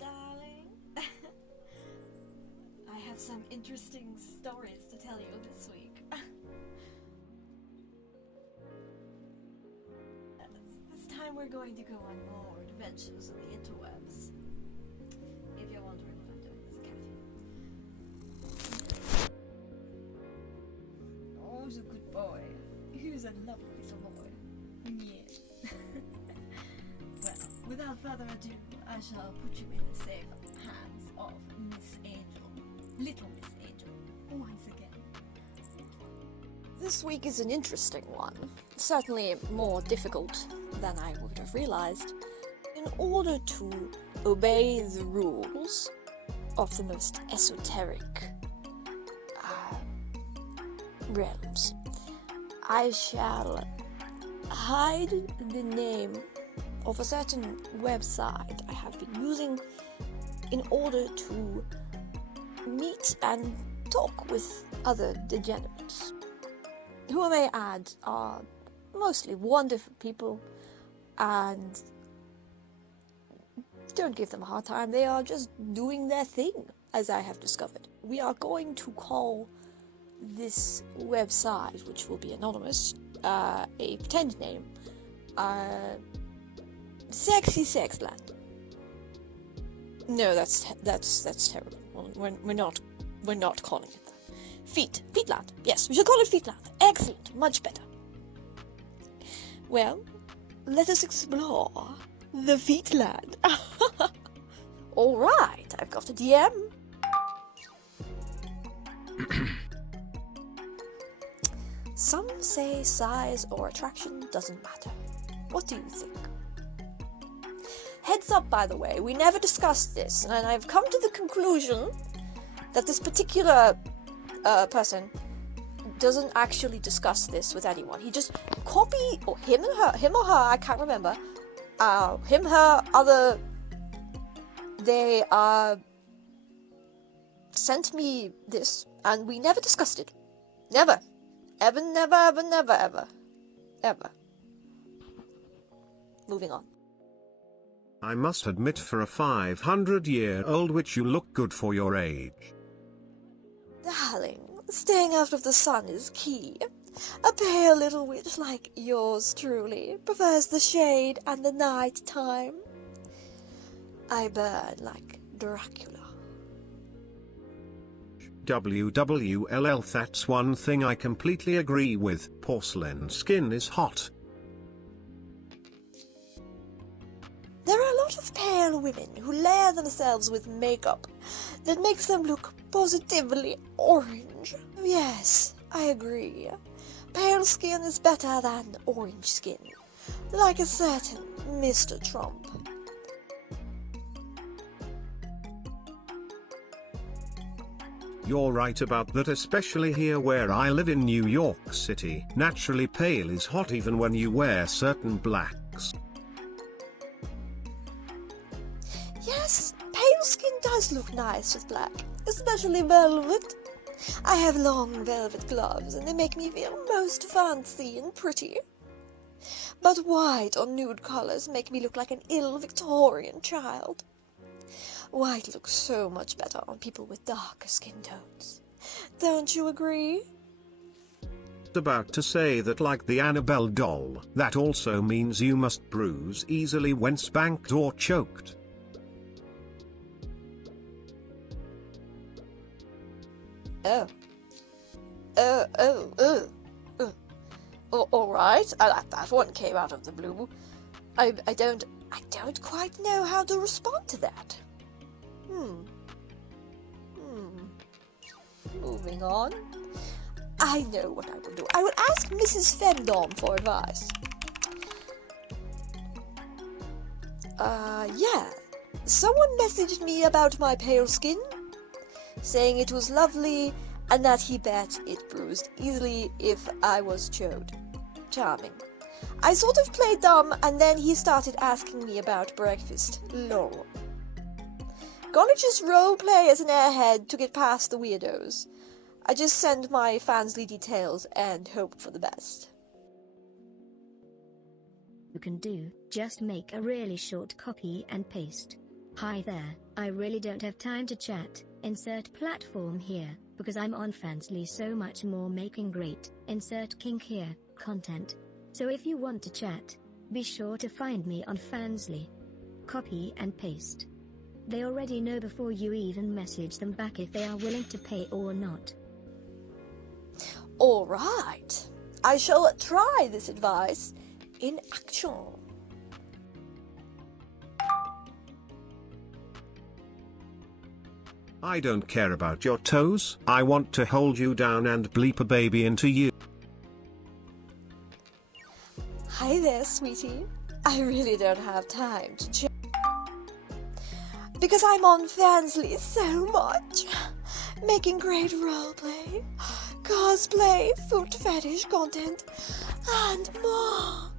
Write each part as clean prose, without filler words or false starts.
darling. I have some interesting stories to tell you this week. This time we're going to go on more adventures in the interwebs. If you're wondering what I'm doing with this cat. Oh, he's a good boy. He's a lovely little boy. Yes. Well, without further ado, I shall put you in the safe hands of Miss Angel. Little Miss Angel. Once again. This week is an interesting one. Certainly more difficult than I would have realized. In order to obey the rules of the most esoteric realms, I shall hide the name of a certain website I have been using in order to meet and talk with other degenerates, who I may add are mostly wonderful people, and don't give them a hard time, they are just doing their thing, as I have discovered. We are going to call this website, which will be anonymous, a pretend name, Sexy Sexland. No, that's terrible. We're not calling it that. Feetland. Yes, we shall call it Feetland. Excellent, much better. Well, let us explore the Feetland. All right, I've got a DM. Some say size or attraction doesn't matter. What do you think? Heads up, by the way, we never discussed this, and I've come to the conclusion that this particular person doesn't actually discuss this with anyone. He just copy, or him or her, I can't remember. Him, her, other. They sent me this, and we never discussed it. Never. Ever. Moving on. I must admit, for a 500-year-old witch, you look good for your age. Darling, staying out of the sun is key. A pale little witch like yours truly prefers the shade and the night time. I burn like Dracula. WWLL, that's one thing I completely agree with. Porcelain skin is hot. There are a lot of pale women who layer themselves with makeup that makes them look positively orange. Yes, I agree. Pale skin is better than orange skin, like a certain Mr. Trump. You're right about that, especially here where I live in New York City. Naturally pale is hot even when you wear certain blacks. Yes, pale skin does look nice with black, especially velvet. I have long velvet gloves and they make me feel most fancy and pretty. But white or nude colors make me look like an ill Victorian child. White looks so much better on people with darker skin tones. Don't you agree? About to say that, like the Annabelle doll, that also means you must bruise easily when spanked or choked. Alright, that one came out of the blue. I don't quite know how to respond to that. Moving on. I know what I will do. I will ask Mrs. Femdom for advice. Yeah. Someone messaged me about my pale skin, saying it was lovely and that he bet it bruised easily if I was chode. Charming. I sort of played dumb and then he started asking me about breakfast. Lol. Gonna just roleplay as an airhead to get past the weirdos. I just send my fansly details and hope for the best. You can do, just make a really short copy and paste. Hi there, I really don't have time to chat. Insert platform here, because I'm on Fansly so much more making great, insert kink here, content. So if you want to chat, be sure to find me on Fansly. Copy and paste. They already know before you even message them back if they are willing to pay or not. Alright, I shall try this advice in action. I don't care about your toes. I want to hold you down and bleep a baby into you. Hi there, sweetie. I really don't have time to chat. Because I'm on Fansly so much. Making great roleplay, cosplay, food fetish content, and more.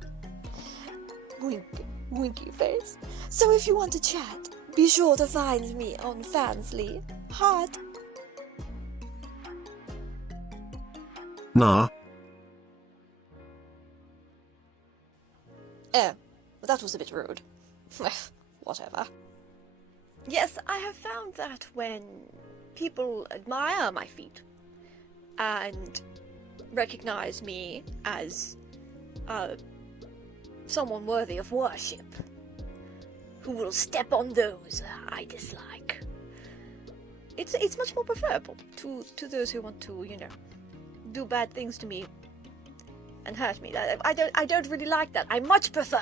Winky face. So if you want to chat, be sure to find me on Fansly. Heart. Nah. That was a bit rude. Whatever. Yes, I have found that when people admire my feet and recognize me as someone worthy of worship, who will step on those I dislike, it's much more preferable to those who want to, do bad things to me and hurt me. I don't really like that. I much prefer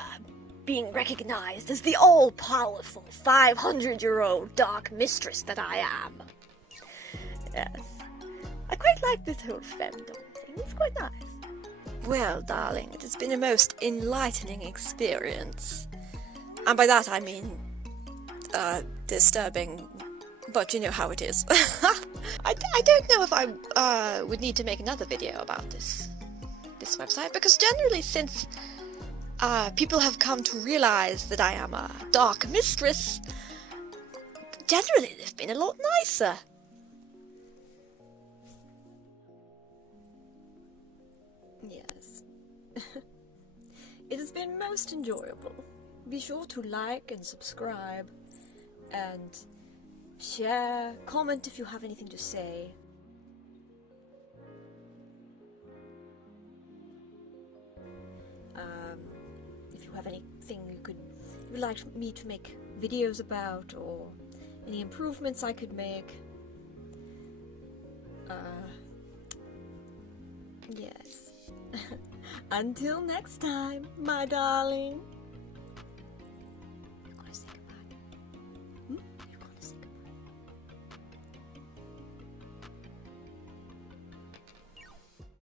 being recognized as the all-powerful 500-year-old dark mistress that I am. Yes. I quite like this whole femdom thing. It's quite nice. Well, darling, it has been a most enlightening experience. And by that I mean, disturbing, but you know how it is. I don't know if I would need to make another video about this website, because generally since people have come to realize that I am a dark mistress, generally they've been a lot nicer. Yes. It has been most enjoyable. Be sure to like and subscribe and share, comment if you have anything to say. If you have anything you would like me to make videos about, or any improvements I could make. Yes. Until next time, my darling.